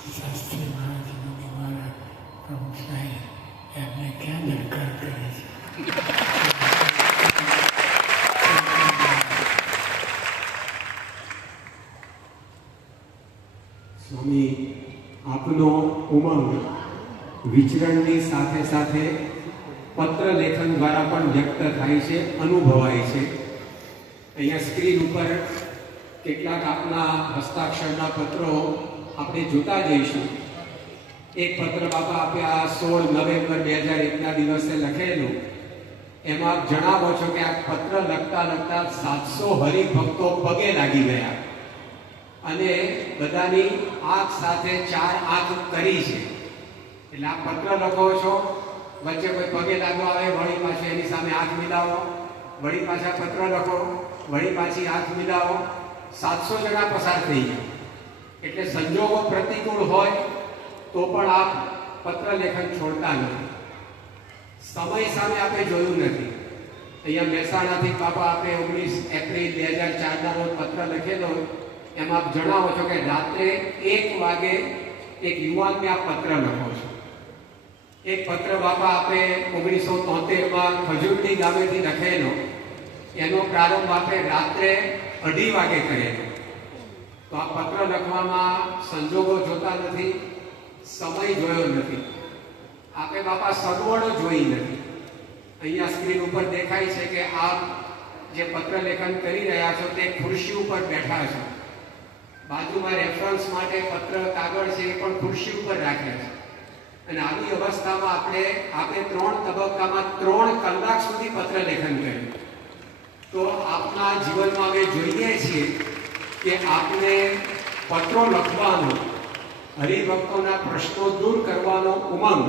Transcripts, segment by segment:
શાસ્ત્રી મહારાજ મુનિ મહારાજ પ્રમુખ એમને ક્યાં દરકાર સ્વામી, આપનો ઉમંગ વિચરણની સાથે સાથે પત્ર લેખન દ્વારા પણ વ્યક્ત થાય છે, અનુભવાય છે. અહીંયા સ્ક્રીન ઉપર કેટલાક આપના હસ્તાક્ષરના પત્રો આપણે જોતા જઈશું. એક પત્ર બાપા આપ્યા સોળ નવેમ્બર બે હજાર એકના દિવસે લખેલું. એમાં જણાવો છો કે આ પત્ર લખતા લખતા સાતસો હરિભક્તો પગે લાગી ગયા. અને બધાની આંખ સાથે ચાર આંખ કરી છે. એટલે આ પત્ર લખો છો. વચ્ચે કોઈ પગે લાગો આવે, વળી પાછું એની સામે આંખ મિલાવો. વળી પાછા પત્ર લખો. વળી પાછી આંખ મિલાવો. સાતસો જણા પસાર થઈ ગયા. એટલે સંજોગો પ્રતિકૂળ હોય તો પણ આપ પત્ર લેખન છોડતા નથી. સમય સામે આપણે જોયું નથી. અહીંયા મહેસાણાથી બાપા આપણે ઓગણીસ એપ્રિલ બે હજાર ચારના રોજ પત્ર લખેલો એમાં આપ જણાવો છો કે રાત્રે એક વાગે એક યુવાનને આ પત્ર લખો છો. એક પત્ર બાપા આપે ઓગણીસો તોતેરમાં ખજૂરડી ગામેથી લખેલો. એનો પ્રારંભ આપણે રાત્રે અઢી વાગે કરેલો. તો આ પત્ર લખવામાં સંજોગો જોતા નથી, સમય જોયો નથી. આપે બાપા સગવડો જોઈ નથી. અહીંયા સ્ક્રીન ઉપર દેખાય છે કે આપ જે પત્ર લેખન કરી રહ્યા છો તે ખુરશી ઉપર બેઠા છો. બાજુમાં રેફરન્સ માટે પત્ર કાગળ છે એ પણ ખુરશી ઉપર રાખ્યા છે. અને આવી અવસ્થામાં આપણે આપણે ત્રણ તબક્કામાં ત્રણ કલાક સુધી પત્ર લેખન કર્યું. તો આપના જીવનમાં અમે જોઈએ છીએ કે આપને પત્રો લખવાનો, હરિભક્તોના પ્રશ્નો દૂર કરવાનો ઉમંગ,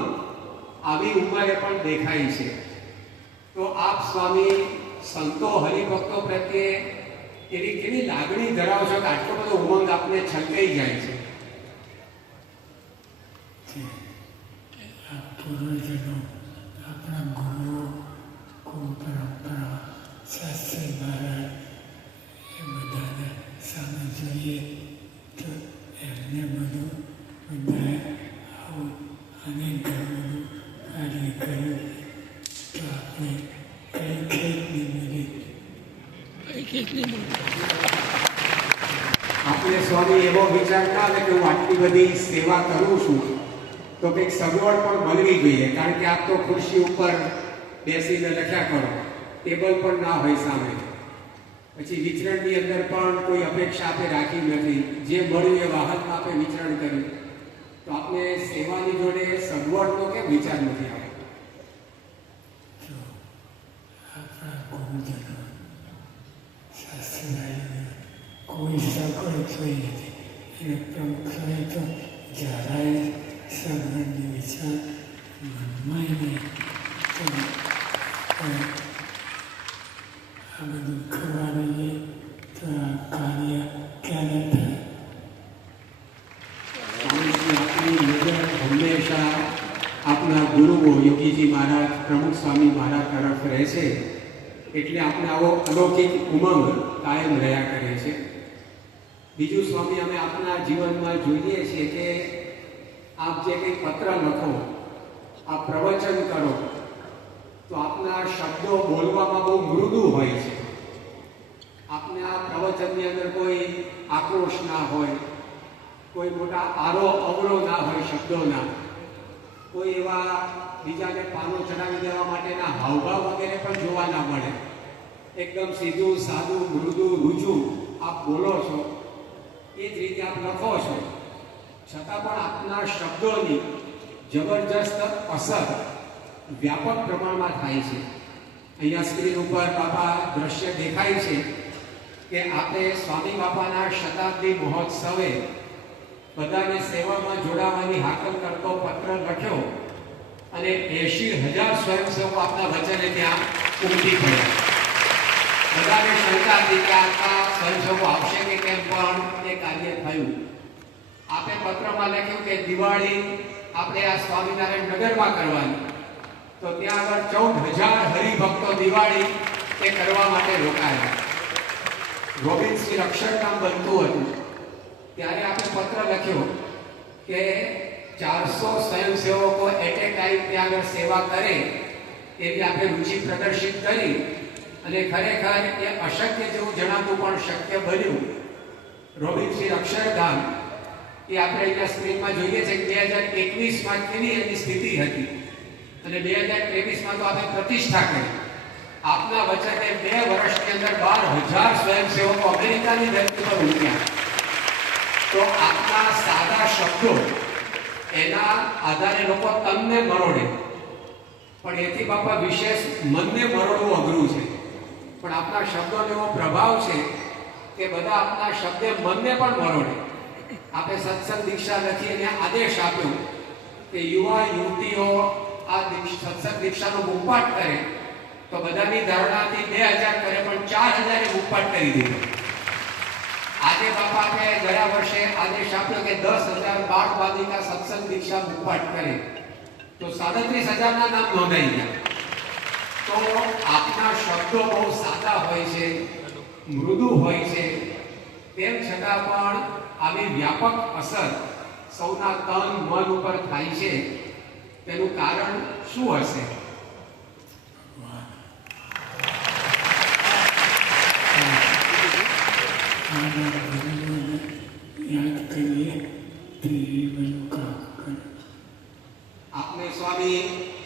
આવી ઉંમરે પણ દેખાય છે. તો આપ સ્વામી સંતો હરિભક્તો પ્રત્યે એવી કેવી લાગણી ધરાવો છો કે આટલો બધો ઉમંગ આપને છલકાઈ જાય છે? આપણા ગુરુઓ સામે જોઈએ તો એમને બધું બધાએ આવું અનેક ઘણું કાર્ય કર્યું તો આપણે કઈ ખેતની મળી આપણે સ્વામી એવો વિચાર ના આવે કે હું આટલી બધી સેવા કરું છું, તો કંઈક સગવડ પણ મળવી જોઈએ, કારણ કે આપ તો ખુરશી ઉપર બેસીને લખ્યા કરો, ટેબલ પણ ના હોય સામે. પછી વિચરણની અંદર પણ કોઈ અપેક્ષા આપણે રાખી નથી. જે મળ્યું એ વાહનમાં આપણે વિચરણ કર્યું. તો આપણે સેવાની જોડે સગવડનો કેમ વિચાર નથી શાસ્ત્રીભાઈને કોઈ સગવડ થઈ નથી. અને પ્રમુખ તો જરાય સગવડની વિચાર મનમાં નહીં. આ બધું કરવા રહીએ તો આ કાર્ય ક્યારે થાય સ્વામીજી આપની નજર હંમેશા આપના ગુરુઓ યોગીજી મહારાજ, પ્રમુખ સ્વામી મહારાજ તરફ રહે છે. એટલે આપણે આવો અલૌકિક ઉમંગ કાયમ રહ્યા કરે છે. બીજું સ્વામી, અમે આપના જીવનમાં જોઈએ છીએ કે આપ જે કંઈ પત્ર લખો, આ પ્રવચન કરો, તો આપના શબ્દો બોલવામાં બહુ મૃદુ હોય છે. આપને આ પ્રવચનની અંદર કોઈ આક્રોશ ના હોય, કોઈ મોટા આરો અવરો ના હોય શબ્દોના. કોઈ એવા બીજાને પાનો ચડાવી દેવા માટેના હાવભાવ વગેરે પણ જોવા ના મળે. એકદમ સીધું, સાદું, મૃદુ, રૂજુ આપ બોલો છો, એ જ રીતે આપ લખો છો. છતાં પણ આપના શબ્દોની જબરજસ્ત અસર વ્યાપક પ્રમાણમાં થાય છે. અહીંયા સ્ક્રીન ઉપર બાપા દ્રશ્ય દેખાય છે કે આપણે સ્વામી બાપાના શતાબ્દી મહોત્સવે બધાને સેવામાં જોડાવાની હાકલ કરતો પત્ર લખ્યો અને એસી હજાર સ્વયંસેવકો આપના વચને ત્યાં ઉમટી પડ્યા. બધાને શંકા હતી કે આપણા સ્વયંસેવકો આવશે કે કેમ, પણ એ કાર્ય થયું. આપે પત્રમાં લખ્યું કે દિવાળી આપણે આ સ્વામિનારાયણ નગરમાં કરવાની. તો ત્યાં આગળ ચૌદ હજાર હરિભક્તો દિવાળી એ કરવા માટે રોકાયા. રોબિન્સની અક્ષરધામ બનતું હતું. ત્યારે આપણે પત્ર લખ્યો કે ચારસો સ્વયંસેવકો એટ એ ટાઈમ ત્યાં આગળ સેવા કરે એવી આપણે રુચિ પ્રદર્શિત કરી અને ખરેખર એ અશક્ય જેવું જણાતું પણ શક્ય બન્યું. રોબિન શ્રી અક્ષરધામ એ આપણે અહીંયા સ્ક્રીનમાં જોઈએ છે કે બે હજાર એકવીસમાં કેવી એની સ્થિતિ હતી? અને બે હજાર ત્રેવીસમાં તો આપણે પ્રતિષ્ઠા કરી. આપના વચને બે વર્ષની અંદર બાર હજાર સ્વયંસેવકો અમેરિકાની ધરતી પર ઉઠ્યા તો આપના સાદા શબ્દો, એના આધારે લોકો તમને મરોડે. પણ એથી બાપા વિશેષ મનને મરોડવું અઘરું છે. પણ આપના શબ્દોનો એવો પ્રભાવ છે કે બધા આપના શબ્દે મનને પણ મરોડે. આપે સત્સંગ દીક્ષા નથી એને આદેશ આપ્યો કે યુવા યુવતીઓ આ સત્સંગ દીક્ષાનો મુખપાઠ કરે. તો બધાની ધારણા હતી બે હજાર કરે પણ ચાર હજારે મુખપાઠ કરી દીધો. આજે બાપા આપણે ગયા વર્ષે આદેશ આપ્યો કે દસ હજાર બાળ બાલિકા સત્સંગ દીક્ષા મુખપાઠ કરે. તો સાડત્રીસ હજારના નામ નોંધાઈ ગયા. તો આપના શબ્દો બહુ સાદા હોય છે, મૃદુ હોય છે. તેમ છતાં પણ આવી વ્યાપક અસર સૌના તન, મન ઉપર થાય છે. તેનું કારણ શું હશે?